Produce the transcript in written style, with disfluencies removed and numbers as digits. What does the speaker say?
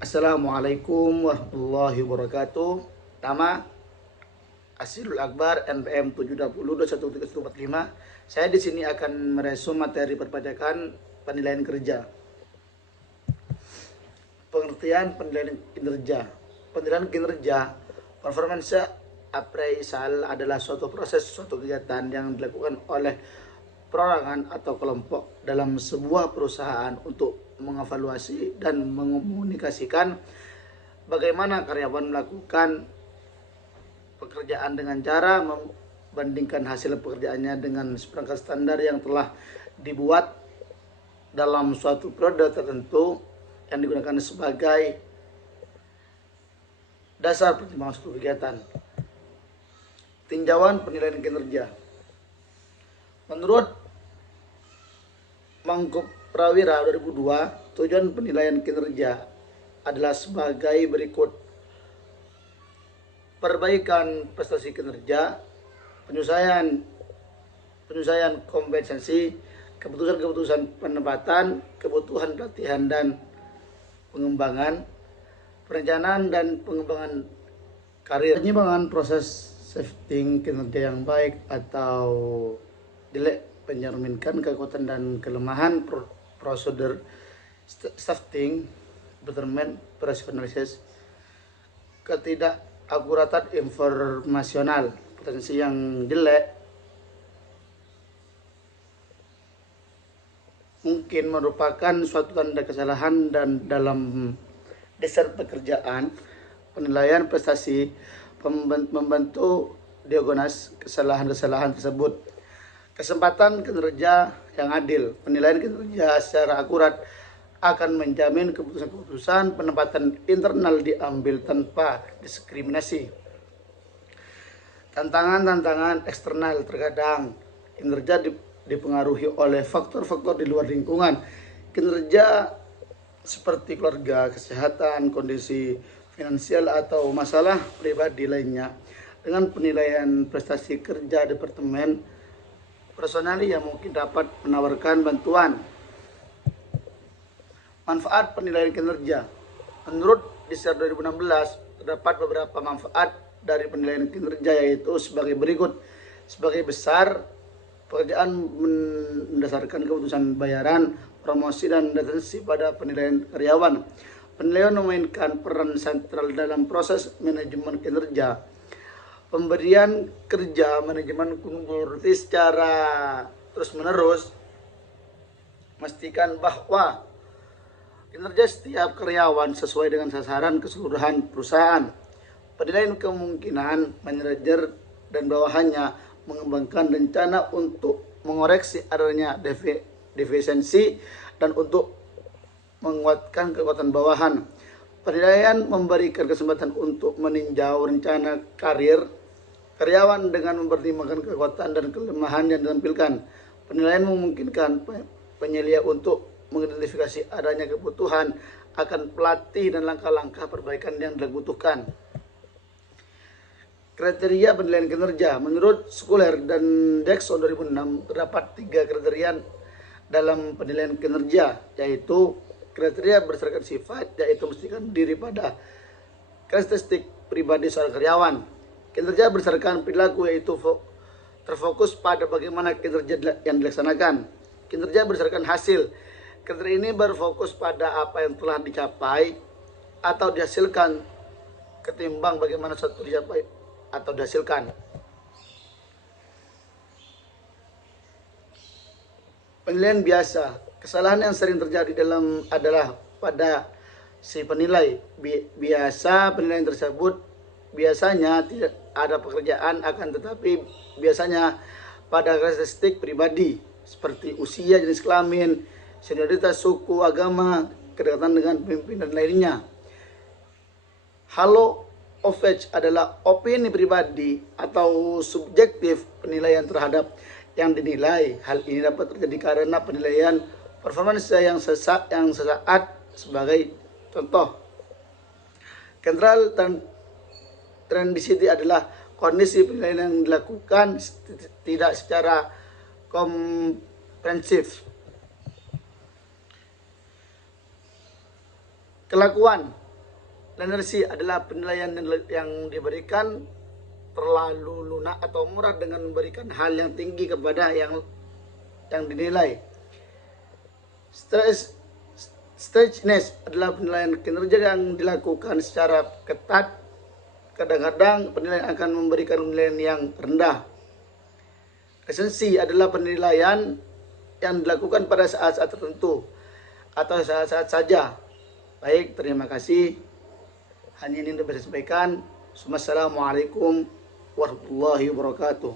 Assalamualaikum warahmatullahi wabarakatuh. Nama Asilul Akbar, NPM 720213145. Saya di sini akan meresum materi perpajakan penilaian kerja. Pengertian penilaian kinerja. Penilaian kinerja, performance appraisal adalah suatu proses, suatu kegiatan yang dilakukan oleh perorangan atau kelompok dalam sebuah perusahaan untuk mengevaluasi dan mengkomunikasikan bagaimana karyawan melakukan pekerjaan dengan cara membandingkan hasil pekerjaannya dengan seperangkat standar yang telah dibuat dalam suatu periode tertentu yang digunakan sebagai dasar pertimbangan suatu kegiatan. Tinjauan penilaian kinerja. Menurut Mangkup Prawira 2002, tujuan penilaian kinerja adalah sebagai berikut: perbaikan prestasi kinerja, penyelesaian kompensasi, keputusan penempatan, kebutuhan pelatihan dan pengembangan, perencanaan dan pengembangan karir, pengembangan proses shifting kinerja yang baik atau jelek, mencerminkan kekuatan dan kelemahan prosedur shifting, determine personalisis, ketidakakuratan informasional. Potensi yang jelek mungkin merupakan suatu tanda kesalahan dan dalam dasar pekerjaan. Penilaian prestasi membantu diagnosis kesalahan-kesalahan tersebut. Kesempatan kinerja yang adil. Penilaian kinerja secara akurat akan menjamin keputusan-keputusan penempatan internal diambil tanpa diskriminasi. Tantangan-tantangan eksternal. Terkadang kinerja dipengaruhi oleh faktor-faktor di luar lingkungan kinerja seperti keluarga, kesehatan, kondisi finansial, atau masalah pribadi lainnya. Dengan penilaian prestasi kerja departemen personal yang mungkin dapat menawarkan bantuan. Manfaat penilaian kinerja. Menurut DISER 2016, terdapat beberapa manfaat dari penilaian kinerja, yaitu sebagai berikut. Sebagai besar, pekerjaan mendasarkan keputusan bayaran, promosi, dan retensi pada penilaian karyawan. Penilaian memainkan peran sentral dalam proses manajemen kinerja. Pemberian kerja manajemen berarti secara terus-menerus memastikan bahwa kinerja setiap karyawan sesuai dengan sasaran keseluruhan perusahaan. Penilaian kemungkinan manajer dan bawahannya mengembangkan rencana untuk mengoreksi adanya defisiensi dan untuk menguatkan kekuatan bawahan. Penilaian memberikan kesempatan untuk meninjau rencana karir karyawan dengan mempertimbangkan kekuatan dan kelemahan yang ditampilkan. Penilaian memungkinkan penyelia untuk mengidentifikasi adanya kebutuhan akan pelatih dan langkah-langkah perbaikan yang dibutuhkan. Kriteria penilaian kinerja. Menurut Schuler dan Jackson 2006, terdapat 3 kriteria dalam penilaian kinerja, yaitu kriteria berdasarkan sifat, yaitu memastikan diri pada karakteristik pribadi seorang karyawan. Kinerja berdasarkan perilaku, yaitu terfokus pada bagaimana kinerja yang dilaksanakan. Kinerja berdasarkan hasil. Kriteria ini berfokus pada apa yang telah dicapai atau dihasilkan ketimbang bagaimana sesuatu dicapai atau dihasilkan. Penilaian biasa. Kesalahan yang sering terjadi adalah pada si penilai. Biasa penilaian tersebut biasanya tidak ada pekerjaan, akan tetapi biasanya pada karakteristik pribadi seperti usia, jenis kelamin, senioritas, suku, agama, kedekatan dengan pimpinan lainnya. Halo of age adalah opini pribadi atau subjektif penilaian terhadap yang dinilai. Hal ini dapat terjadi karena penilaian performance yang sesaat sebagai contoh. General trendicity adalah kondisi penilaian yang dilakukan tidak secara komprehensif. Kelakuan. Inersi adalah penilaian yang diberikan terlalu lunak atau murah dengan memberikan hal yang tinggi kepada yang dinilai. Stretchness adalah penilaian kinerja yang dilakukan secara ketat. Kadang-kadang penilaian akan memberikan penilaian yang rendah. Resensi adalah penilaian yang dilakukan pada saat-saat tertentu atau saat-saat saja. Baik, terima kasih. Hanya ini yang dapat saya sampaikan. Wassalamualaikum warahmatullahi wabarakatuh.